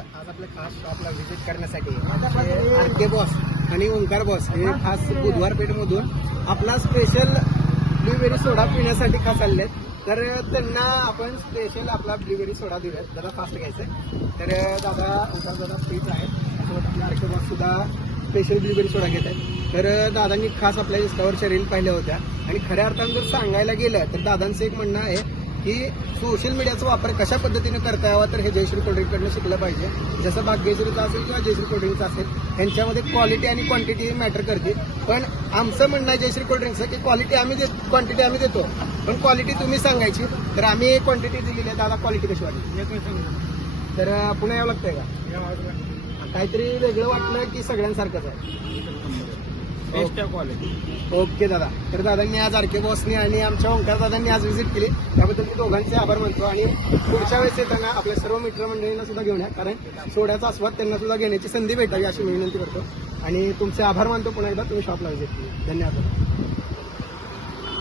आज आपल्या खास शॉपला व्हिजिट करण्यासाठी आरके बॉस आणि ओंकार बॉस हे खास बुधवार पेठमधून आपला स्पेशल ब्लूबेरी सोडा पिण्यासाठी खास आलेले आहेत. तर त्यांना आपण स्पेशल आपला ब्लूबेरी सोडा देऊयात. दादा फास्ट घ्यायचं. तर दादा ओंकार दादा स्वीट आहे, त्यासोबत आपल्या आरके बॉस सुद्धा स्पेशल ब्लूबेरी सोडा घेत आहेत. तर दादांनी खास आपल्या इंस्टावरच्या रील पाहिल्या होत्या आणि खऱ्या अर्थानं जर सांगायला गेलं तर दादांचं एक म्हणणं आहे की सोशल मीडियाचा वापर कशा पद्धतीने करता यावा तर हे जयश्री कोल्ड्रिंककडनं शिकलं पाहिजे. जसं भाग्यश्रीचा असेल किंवा जयश्री कोल्ड्रिंकचा असेल, ह्यांच्यामध्ये क्वालिटी आणि क्वांटिटी मॅटर करते. पण आमचं म्हणणं आहे जयश्री कोल्ड्रिंकचं की क्वांटिटी आम्ही देतो, पण क्वालिटी तुम्ही सांगायची. तर आम्ही क्वांटिटी दिलेली आहे. दादा क्वालिटी कशी वाटली? तर पुन्हा यावं लागतंय का? काहीतरी वेगळं वाटलं की सगळ्यांसारखंच आहे? क्वालिटी. ओके दादा. तर दादांनी आज आरके बॉसनी आणि आमच्या ओंकार दादांनी आज व्हिजिट केली, त्याबद्दल मी दोघांचे आभार मानतो. आणि पुढच्या वेळेस येताना आपल्या सर्व मित्रमंडळींना सुद्धा घेऊन या, कारण सोड्याचा आस्वाद त्यांना सुद्धा घेण्याची संधी भेटावी अशी मी विनंती करतो. आणि तुमचे आभार मानतो पुन्हा एकदा, तुम्ही शॉपला व्हिजिट केली. धन्यवाद.